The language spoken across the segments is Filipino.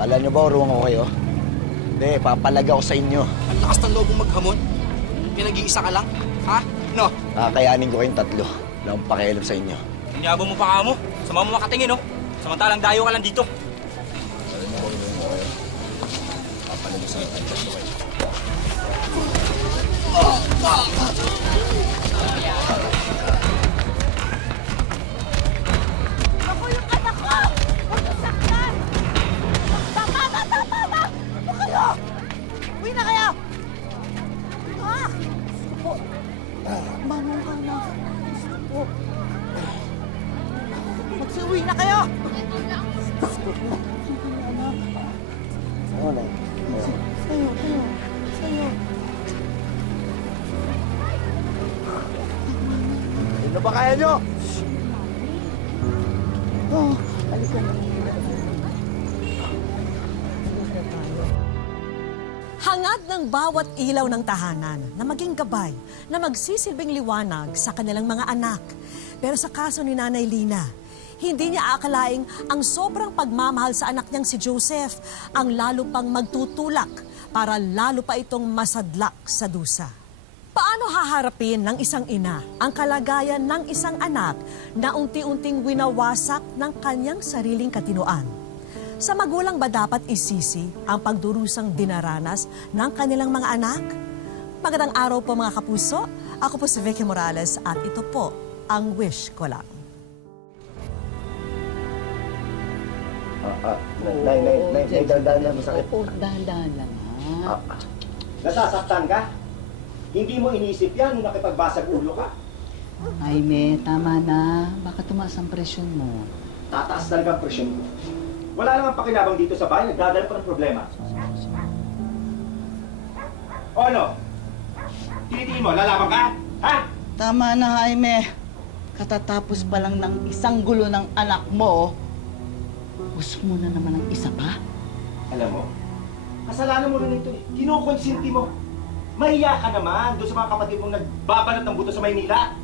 Kala nyo ba urungan ko kayo? Hindi, papalaga ko sa inyo. Ang lakas ng loob mong maghamon. Pinag-iisa ka lang. Ha? No? Kakayanin ko kayong tatlo. Wala akong pakialam sa inyo. Inyabo mo pa ka mo. Sama mo makatingin, no? Samantalang dayo ka lang dito. Kala nyo ba urungan ko kayo? Papalaga sa inyo tatlo kayo. Ako yung anak ko! Huwag yung saktan! Tama! Ano kayo? Uwi na kayo! Ha? Opo. Manong ka na. Opo. Magsiuwi na kayo! Ano na? Sa'yo. Ano ba kaya nyo? Oh, halika na. Hangad ng bawat ilaw ng tahanan na maging gabay na magsisilbing liwanag sa kanilang mga anak. Pero sa kaso ni Nanay Lina, hindi niya akalaing ang sobrang pagmamahal sa anak niyang si Joseph ang lalo pang magtutulak para lalo pa itong masadlak sa dusa. Paano haharapin ng isang ina ang kalagayan ng isang anak na unti-unting winawasak ng kanyang sariling katinoan? Sa magulang ba dapat isisi ang pagdurusang dinaranas ng kanilang mga anak? Magandang araw po mga kapuso. Ako po si Vicky Morales at ito po ang Wish Ko Lang. Nay, dahan-dahan lang masakit. Oo, dahan-dahan lang ha. Nasasaktan ka? Hindi mo inisip yan nung nakipagbasag ulo ka. Jaime, tama na. Baka tumaas ang presyon mo. Tataas talaga ang presyon ko. Wala namang pakinabang dito sa bahay, nagdadala pa ng problema. O ano? Tinitingin mo, lalaban ka? Ha? Tama na, Jaime. Katatapos pa lang ng isang gulo ng anak mo. Gusto mo na naman ng isa pa? Alam mo, kasalanan mo rin ito eh. Kinukonsinti mo. Mahiya ka naman doon sa mga kapatid mong nagbabanat ng buto sa Maynila.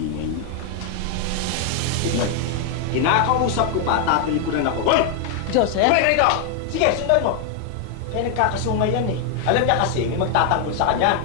Ingay niyo. Tignan, kinakausap ko pa, tatalikuran ako. Hoy! Joseph? Kumay ka rito! Sige, sundan mo. Kaya nagkakasungay yan eh. Alam niya kasi may magtatanggol sa kanya.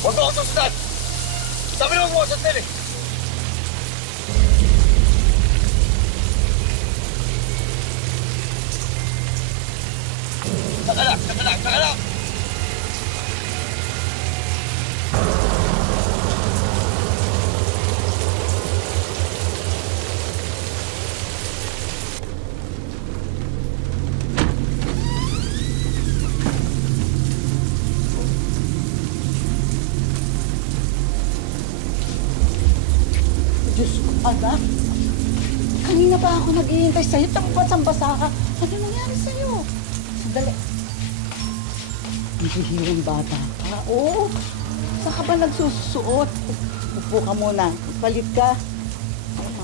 Huwag ako susundan! Sabi naman mo ako susundan eh! Saka lang! Diyos ko, anak. Kanina pa ako naghihintay sa'yo. Tambas-ambasa ka. Ano nangyari sa'yo? Sandali. Hihirang bata ka. Oo. Saan ka ba nagsusuot? Upo ka muna. Palit ka.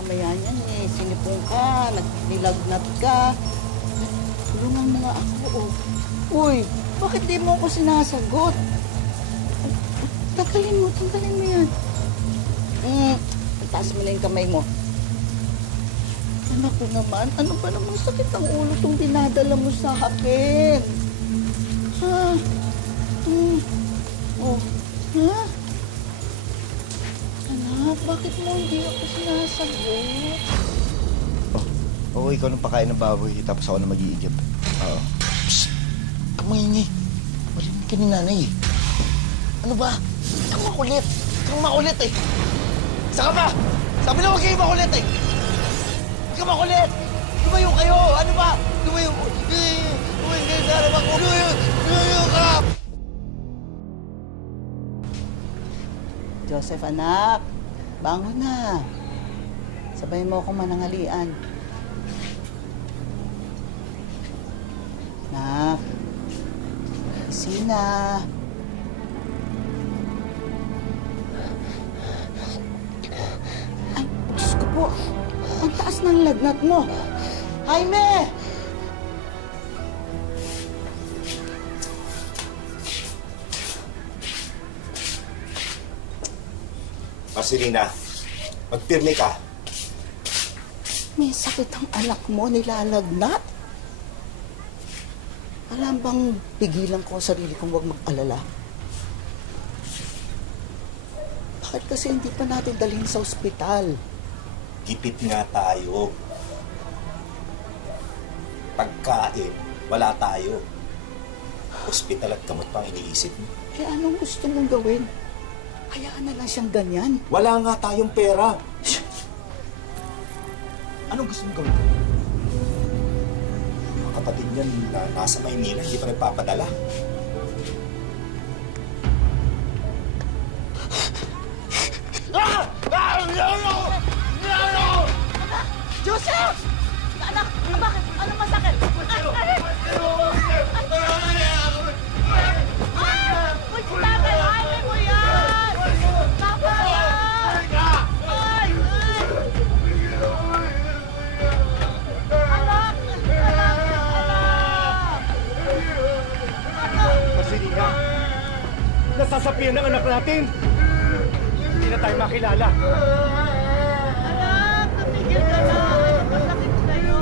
Mamaya niyan eh. Sinipong ka. Nagnilagnat ka. Tulungan mo nga ako. Uy, bakit di mo ako sinasagot? Tanggalin mo yan. Taas mo na yung kamay mo. Anak ko naman, ano ba namang sakit ang ulo itong dinadala mo sa akin? Ha? Oh, ha? Anak, bakit mo hindi ako sinasagot? Oo, ikaw nang pakain ng baboy, tapos ako na mag-iigip. Oo. Psst! Kamahingi. Marinig ka ni nanay eh. Ano ba? Ikaw makulit. Ikaw makulit eh. Saka ba? Sabi na huwag kayo makulit eh. Ikaw makulit. Lumayo kayo. Ano ba? Lumayo. Lumayo kayo sa harap ako. Lumayo ka. Joseph, anak. Bangon na. Sabayin mo ako manangalian. Anak. Sina. Ay, Diyos ko po. Ang taas ng lagnat mo. Jaime! Marcelina, magpirme ka. May sakit ang anak mo, nilalagnat. Alam bang pigilan ko ang sarili kong huwag mag-alala? Bakit kasi hindi pa natin dalhin sa ospital? Gipit nga tayo. Pagkain, wala tayo. Ospital at gamot pang iniisip mo. Eh anong gusto mong gawin? Hayaan na lang siyang ganyan. Wala nga tayong pera. Anong gusto mong gawin? Mga kapatid niyan na nasa Maynila, hindi pa nagpapadala. Joseph! Anak, bakit? Ano masakit? Uy, tatay, ayaw mo yan! Tama yan! Ay! Anak! Marcelina, nasasapian ng anak natin. Hindi na tayo makilala. Anak! Tumigil ka na! Masakit sa'yo!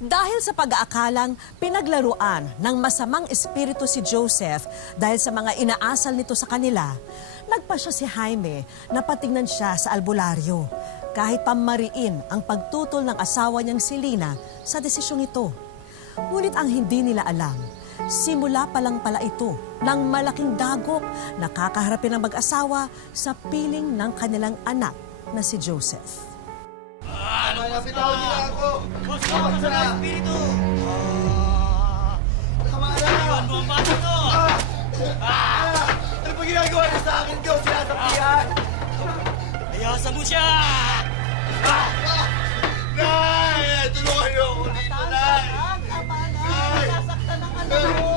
Dahil sa pag-aakalang pinaglaruan ng masamang espiritu si Joseph dahil sa mga inaasal nito sa kanila, nagpasya si Jaime na patingnan siya sa albularyo kahit pamariin ang pagtutol ng asawa niyang si Lina sa desisyong ito. Ngunit ang hindi nila alam, simula pa lang pala ito ng malaking dagok na kakaharapin ng mag-asawa sa piling ng kanilang anak na si Joseph. Ano pa ginagawa niyo sa akin, Diyos? Sinasapian! Ayasan mo siya! Nay! Tulungan niyo ako dito, Nay! Tama na! Nasasaktan ang anak mo!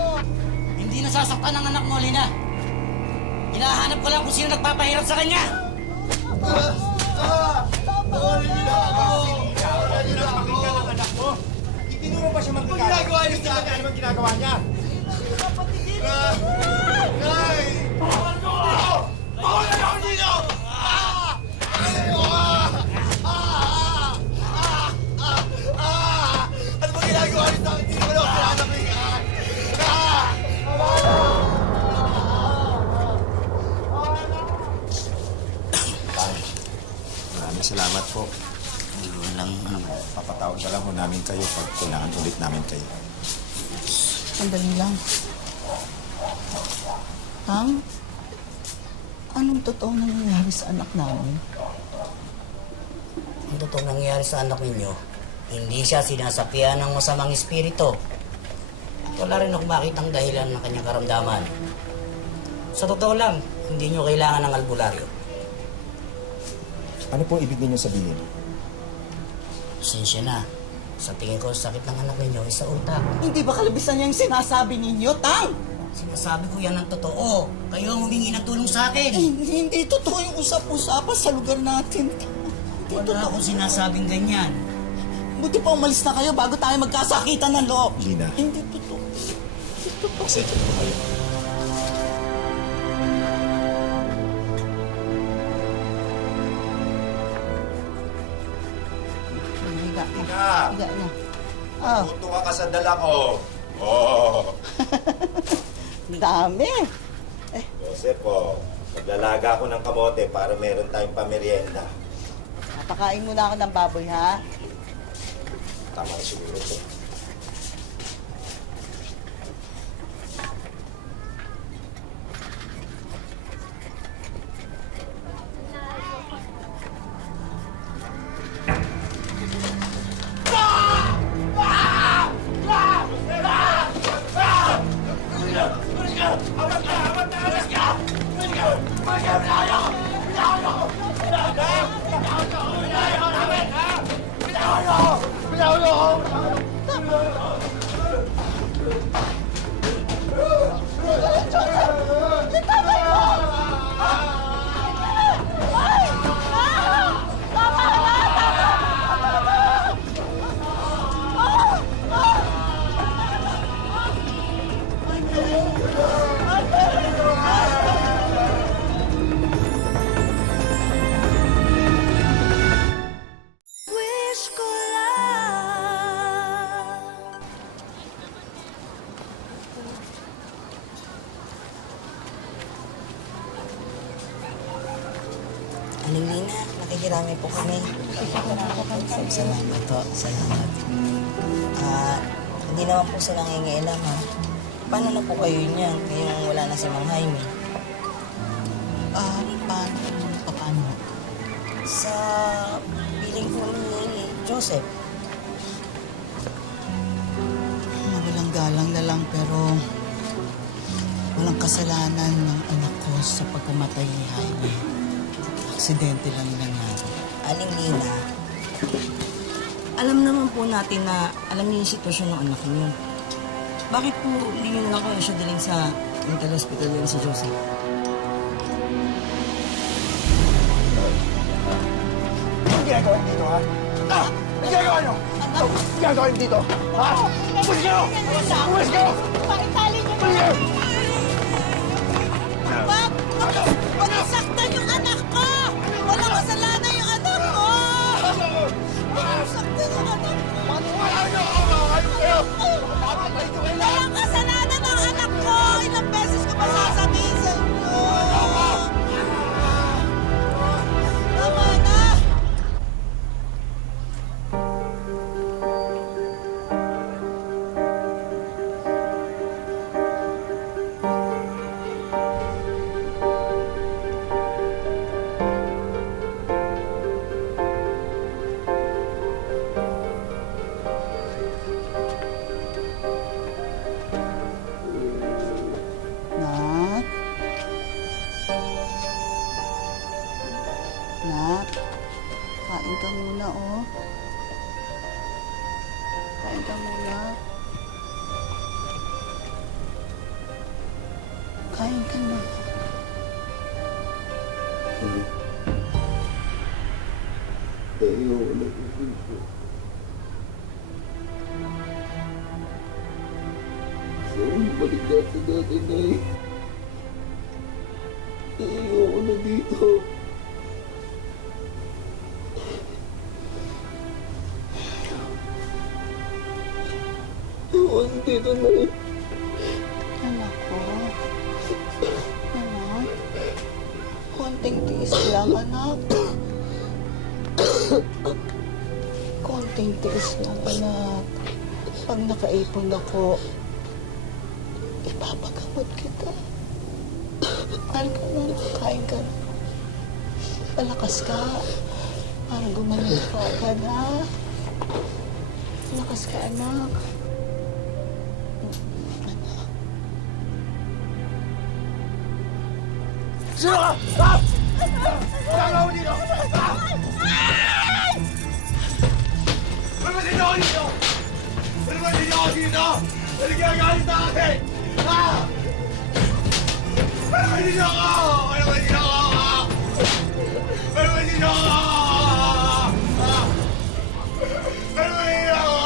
Hindi nasasaktan ang anak mo, Lina. Hinahanap ko lang kung sino nagpapahirap sa kanya. Itinuro ba siya magkakaroon? Ginagawa niyo sa akin! Ano ginagawa niya? Nay! Bawal mo! Bawal na ako dito! Ano ba ginagawa niyo sa akin? Hindi naman ako sinasabihan! Maraming salamat po. Papatawag na lang ho namin kayo pag kailangan ulit namin kayo. Sandali lang. Tang, anong totoo nangyayari sa anak namin? Ang totoong nangyayari sa anak ninyo, hindi siya sinasapian ng masamang espiritu. Wala rin ako makitang dahilan ng kanyang karamdaman. Sa totoo lang, hindi nyo kailangan ng albularyo. Ano po ibig ninyo sabihin? Pasensya na. Sa tingin ko, sakit ng anak ninyo ay sa utak. Hindi ba kalabisan niya yung sinasabi ninyo, Tang? Sinasabi ko yan ng totoo. Kayo ang humingi ng tulong sa akin. Hindi totoo yung usap-usapan sa lugar natin. Hindi Wala totoo. akong sinasabing ganyan. Buti pa umalis na kayo bago tayo magkasakitan ng loob. Lina. Hindi totoo. Hindi totoo. Pasensya po kayo. Higa na. Lina! Higa na. Ah, Tutuwa ka sa dala ko. Oh. dami. Joseph, oh. Maglalaga ako ng kamote para meron tayong pamerienda. Napakain muna ako ng baboy, ha? Tama na siguro ito. Aling Lina, nakikirami po kami. Salamat po, salamat. Hindi naman po sa nangingialam ha. Paano na po kayo niyan ngayong wala na si Mang Jaime? Paano? Sa piling po ni Joseph. Mawalang galang na lang pero walang kasalanan ng anak ko sa pagkamatay ni Jaime. Aksidente lang nangyari. Aling Lina, alam naman po natin na alam niyo yung sitwasyon ng anak niyo. Bakit po hindi niyo na lang kayo siya daling sa mental hospital yan si Joseph? Anong ginagawa niyo dito, ha? Anong ginagawa niyo? Anong ginagawa niyo dito? Ha? Umalis kayo! Umalis kayo! Paitali niyo Umalis kayo! Wag nasaktan yung anak ko! Walang kasalanan yung anak ko! Wag nasaktan yung anak ko! Wala niyo ako! Ano kayo? Walang kasalanan ng anak ko! Ilang beses ko pa sasabihin sa inyo! Tama na! Nak? Nak? Kain ka muna, oh. Kain ka muna. Kain ka na. Balik na sa dati, Nay. Ayoko na dito. Ayoko na dito, Nay. Anak ko. Anak. Konting tiis lang, anak. Konting tiis lang, anak. Pag nakaipon ako, ipapagamot kita. Mahal ka na, kain ka na. Malakas ka. Para gumaling ka agad, ha? Malakas ka, anak. Sino ka? Ha? Ginagawa mo dito? Ha? Ano ba dito ako dito? Ano ba dito ako dito? Ano ginagalit sa akin? Ha? Ano ba dito ako? Ano ba dito ako? Ano ba dito ako? Ha? Ano ba dito ako?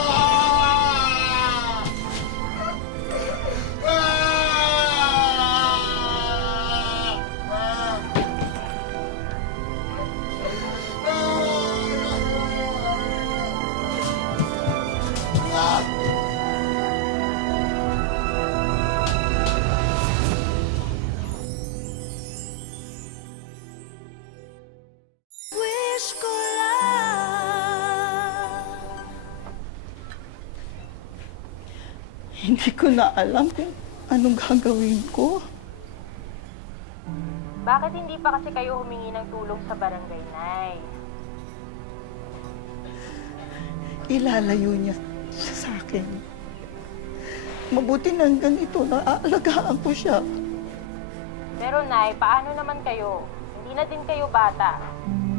Wish ko lang. Hindi ko na alam kung anong gagawin ko. Bakit hindi pa kasi kayo humingi ng tulong sa barangay, Nay? Ilalayo niya siya sa akin. Mabuti na ganito na aalagaan ko siya. Pero Nay, paano naman kayo? Hindi na din kayo bata.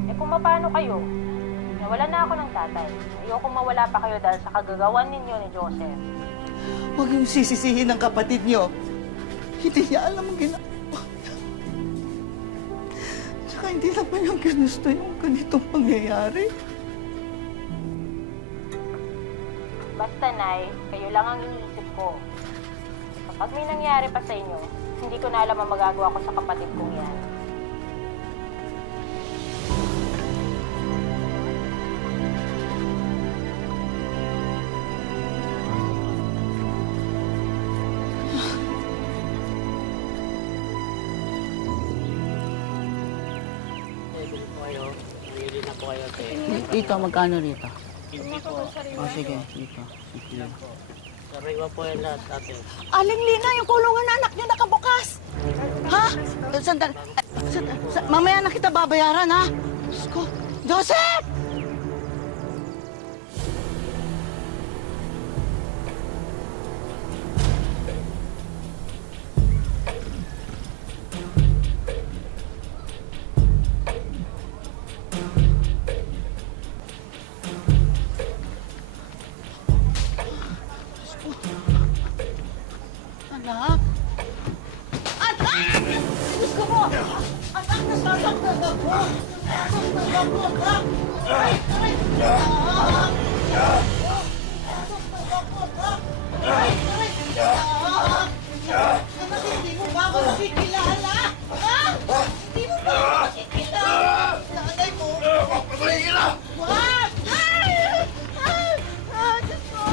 Eh kung paano kayo? Nawalan na ako ng tatay. Ayoko mawala pa kayo dahil sa kagagawan ninyo ni Joseph. Huwag yung sisisihin ng kapatid niyo. Hindi niya alam ang ginagawa niya. Tsaka hindi naman yung ginusto yung ganitong pangyayari. Basta, Nay, kayo lang ang iniisip ko. Kapag may nangyari pa sa inyo, hindi ko na alam ang magagawa ko sa kapatid kong yan. Bili po kayo. kayo, te. Dito, magkano rito? Hindi po. O, sige, dito. Sige. Sariwa po yan lahat, ate. Aling Lina, yung kulungan na anak niya nakabukas. Ha? Sandali. Mamaya na kita babayaran, ha? Diyos ko. Joseph! Anak? Anak! Diyos ko mo! Anak, nasasaktan ako! Nasasaktan ako, anak! Aray! Aray! Anak! Nasasaktan ako, anak! Aray! Aray! Anak! Anak, hindi mo ba ako nakikilala? Ha? Hindi mo ba ako nakikilala? Nanay mo! Pagpatuloy ka na! Wag! Ay! Ay! Ah, Diyos ko!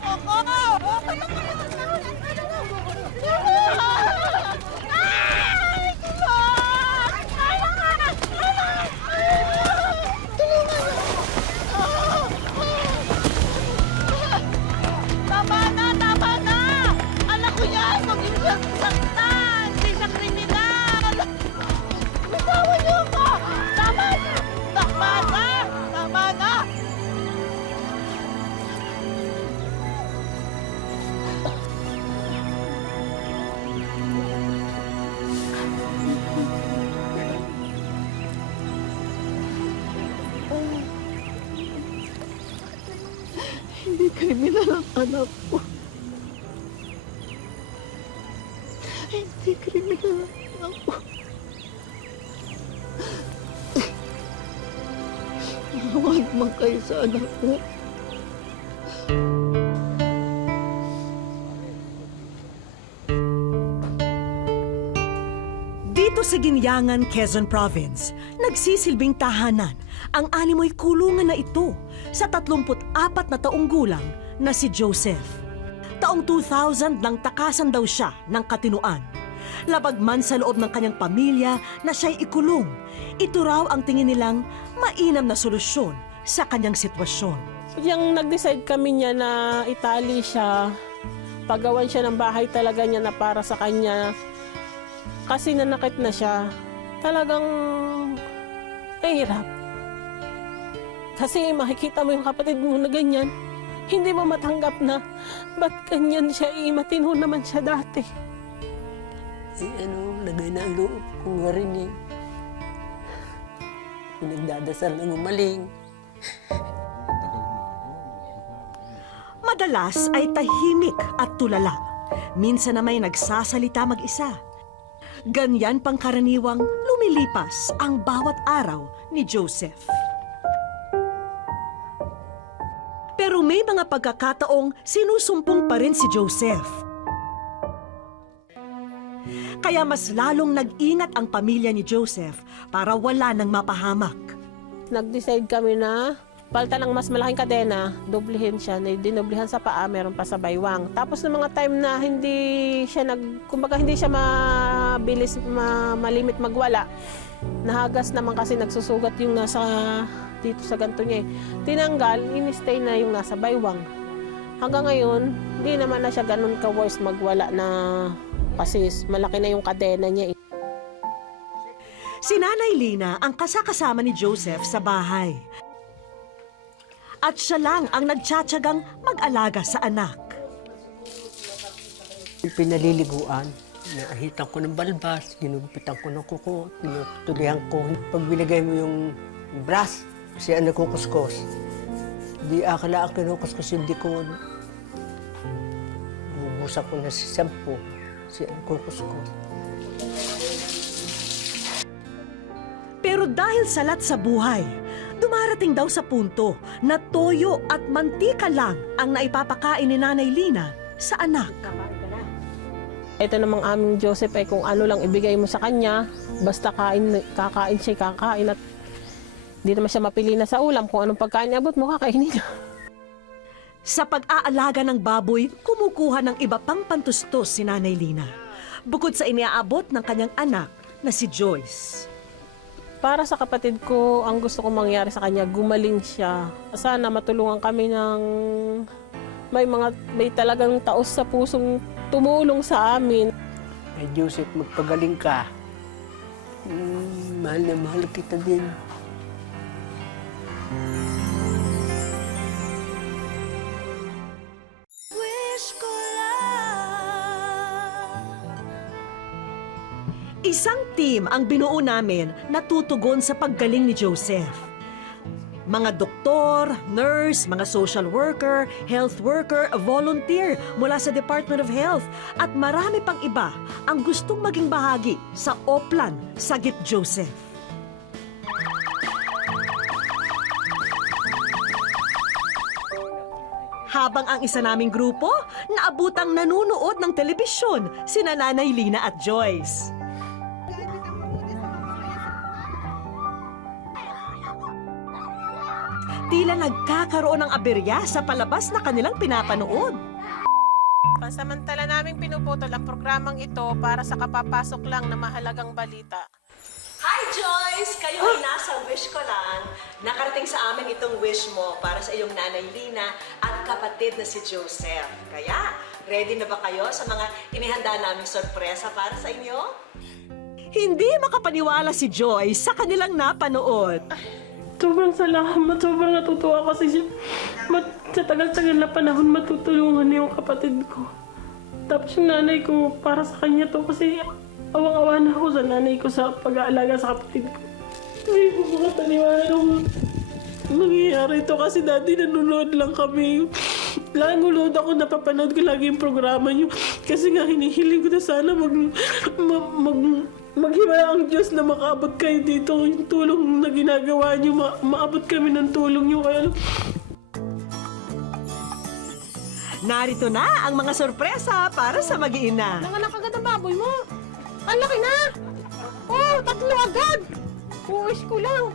Ako! Tama na! Anak ko yan! Huwag yung saktan! Hindi siya kriminal! Bitawan niyo ako! Tama na! Tama na! Hindi kriminal ang anak ko. Hindi kriminal ang anak ko. Huwag man kayo sa anak ko. Dito sa Ginyangan, Quezon Province, nagsisilbing tahanan ang animoy kulungan na ito sa 34 na taong gulang na si Joseph. Taong 2000 nang takasan daw siya ng katinuan. Labag man sa loob ng kanyang pamilya na siya'y ikulong, ito raw ang tingin nilang mainam na solusyon sa kanyang sitwasyon. Yung nag-decide kami niya na itali siya, pagawan siya ng bahay talaga niya na para sa kanya. Kasi nanakit na siya, talagang hirap. Kasi makikita mo yung kapatid mo na ganyan, hindi mo matanggap na ba't ganyan siya, matino naman siya dati. Lagay na ang loob ko nga rin eh. Nagdadasal ng umaling. Madalas ay tahimik at tulala. Minsan na may nagsasalita mag-isa. Ganyan pang karaniwang lumilipas ang bawat araw ni Joseph. Pero may mga pagkakataong sinusumpong pa rin si Joseph. Kaya mas lalong nag-ingat ang pamilya ni Joseph para wala nang mapahamak. Nag-decide kami na palta ng mas malaking kadena, doblihin siya, dinoblihan sa paa, meron pa sa baywang. Tapos ng mga time na hindi siya kumbaga hindi siya mabilis, malimit magwala, nahagas naman kasi nagsusugat yung nasa dito sa ganto niya eh. Tinanggal, in-stay na yung nasa baywang. Hanggang ngayon, hindi naman na siya ganun ka-worse magwala na kasi malaki na yung kadena niya eh. Si Nanay Lina ang kasakasama ni Joseph sa bahay. At siya lang ang nagtsatsagang mag-alaga sa anak. Pinaliliguan, naahitan ko ng balbas, ginugupitan ko ng kuko, tinutulihan ko. Pag binigay mo yung brush, siya ang nagkukuskos. Di akala ang kinukuskos yung dikon. Bubusak ko na si shampoo, siya ang kukuskos. Pero dahil salat sa buhay, dumarating daw sa punto na toyo at mantika lang ang naipapakain ni Nanay Lina sa anak. Ito namang aming Joseph ay kung ano lang ibigay mo sa kanya, basta kakain siya, kakain at di naman siya mapili na sa ulam. Kung anong pagkain abot mo, kakainin niya. Sa pag-aalaga ng baboy, kumukuha ng iba pang pantustos si Nanay Lina. Bukod sa iniaabot ng kanyang anak na si Joyce. Para sa kapatid ko, ang gusto kong mangyari sa kanya, gumaling siya. Sana matulungan kami ng may talagang taos sa pusong tumulong sa amin. Ay, Joseph, magpagaling ka. Mahal na mahal kita din. Isang team ang binuo namin na tutugon sa paggaling ni Joseph. Mga doktor, nurse, mga social worker, health worker, volunteer mula sa Department of Health at marami pang iba ang gustong maging bahagi sa Oplan Sagip Joseph. Habang ang isa naming grupo, naabutang nanunood ng telebisyon, sina Nanay Lina at Joyce. Tila nagkakaroon ng aberya sa palabas na kanilang pinapanood. Pansamantala naming pinuputol ang programang ito para sa kapapasok lang na mahalagang balita. Hi Joyce! Kayo ay nasa wish ko lang. Nakarating sa amin itong wish mo para sa iyong Nanay Lina at kapatid na si Joseph. Kaya, ready na ba kayo sa mga inihanda naming sorpresa para sa inyo? Hindi makapaniwala si Joyce sa kanilang napanood. Sobrang salamat, sobrang natutuwa kasi sa tagal-tagal na panahon matutulungan niya yung kapatid ko. Tapos yung nanay ko, para sa kanya to kasi awang-awa na ako sa nanay ko sa pag-aalaga sa kapatid ko. Hindi ko makataniwala nung nangyayari ito kasi dati nanonood lang kami. Laging ulood ako, napapanood ko lagi yung programa niyo. Kasi nga hinihiling ko na sana maghimala ang Diyos na makaabot kayo dito. Yung tulong na ginagawa niyo, maabot kami ng tulong niyo. Kaya Narito na ang mga sorpresa para sa mag-iina. nanganak agad ang baboy mo. Ang laki na! Oh, 3 agad! Uwis ko lang.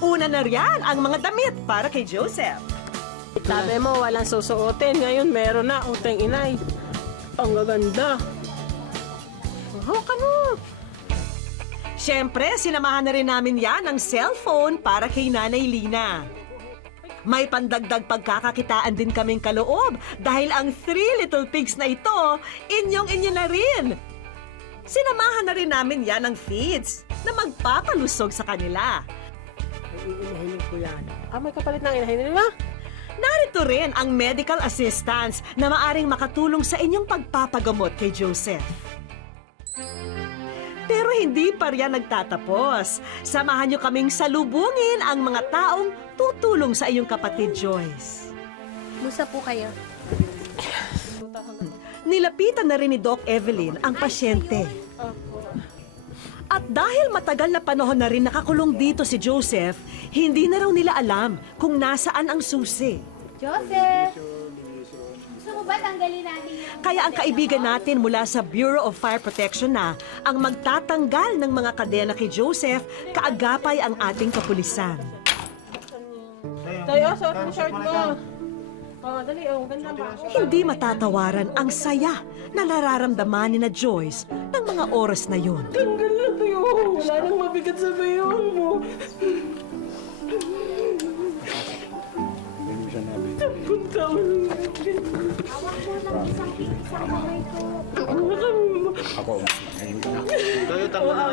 Una na riyan ang mga damit para kay Joseph. Sabi mo, walang susuotin. Ngayon, meron na. Uteng inay. Ang gaganda. Hawakan mo. Siyempre, sinamahan na rin namin yan ng cellphone para kay Nanay Lina. May pandagdag pagkakakitaan din kaming kaloob dahil ang 3 little pigs na ito, inyong-inyo na rin. Sinamahan na rin namin yan ng feeds na magpapalusog sa kanila. Ay, inahinin ko yan. May kapalit ng inahin nila. Narito rin ang medical assistance na maaring makatulong sa inyong pagpapagamot kay Joseph. Pero hindi pa riyan nagtatapos. Samahan niyo kaming salubungin ang mga taong tutulong sa iyong kapatid Joyce. Musta po kayo? Nilapitan na rin ni Doc Evelyn ang pasyente. At dahil matagal na panahon na rin nakakulong dito si Joseph, hindi na raw nila alam kung nasaan ang susi. Joseph! Gusto mo ba tanggalin natin yung... Kaya ang kaibigan natin mula sa Bureau of Fire Protection na ang magtatanggal ng mga kadena kay Joseph, kaagapay ang ating kapulisan. Tayo, suot mo short mo. Dali, ganda ba? Hindi matatawaran ang saya na nararamdaman ni na Joyce ng mga oras na yun. Tanggal na tayo. Wala nang mabigat sa bayong mo. Punta mo.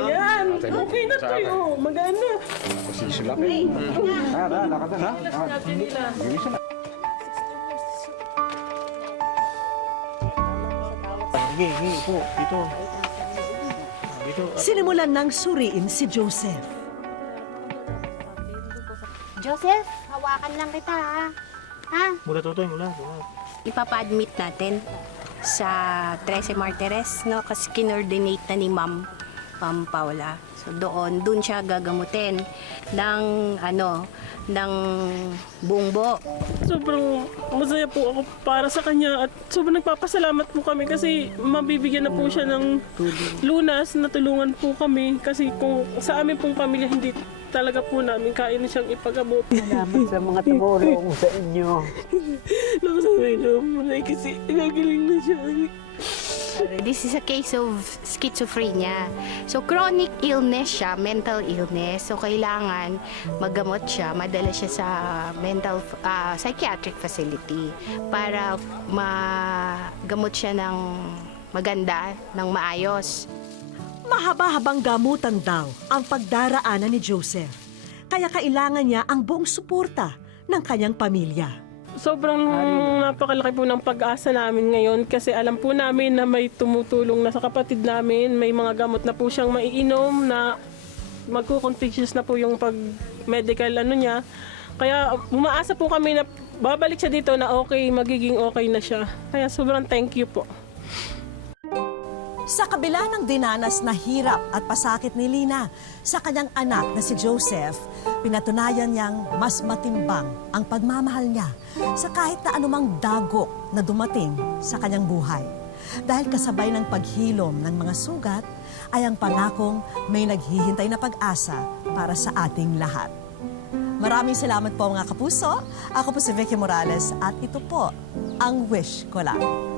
Ayan. Okay na tayo. Magana. Sinimulan ng suriin si Joseph. Joseph, hawakan lang kita ha. Ha? Mula tutoy, mula. Ipapa-admit natin sa 13 Martires, no? Kasi kinordinate na ni Ma'am Paula. So doon siya gagamutin ng ng bungbo. Sobrang masaya po ako para sa kanya at sobrang nagpapasalamat po kami kasi mabibigyan na po siya ng lunas na tulungan po kami kasi kung sa amin pong pamilya hindi talaga po namin kaya na siyang ipagamot. Salamat sa mga tumulong sa inyo. Nakasabay na po na kasi nagaling na siya. This is a case of schizophrenia. So chronic illness siya, mental illness. So kailangan maggamot siya, madala siya sa mental psychiatric facility para magamot siya ng maganda, ng maayos. Mahaba-habang gamutan daw ang pagdaraanan ni Joseph. Kaya kailangan niya ang buong suporta ng kanyang pamilya. Sobrang napakalaki po ng pag-asa namin ngayon kasi alam po namin na may tumutulong na sa kapatid namin. May mga gamot na po siyang maiinom na magkukontagious na po yung pag-medical niya. Kaya umaasa po kami na babalik siya dito na okay, magiging okay na siya. Kaya sobrang thank you po. Sa kabila ng dinanas na hirap at pasakit ni Lina sa kanyang anak na si Joseph, pinatunayan niyang mas matimbang ang pagmamahal niya sa kahit na anumang dagok na dumating sa kanyang buhay. Dahil kasabay ng paghilom ng mga sugat ay ang pangakong may naghihintay na pag-asa para sa ating lahat. Maraming salamat po mga kapuso. Ako po si Vicky Morales at ito po ang Wish Ko Lang.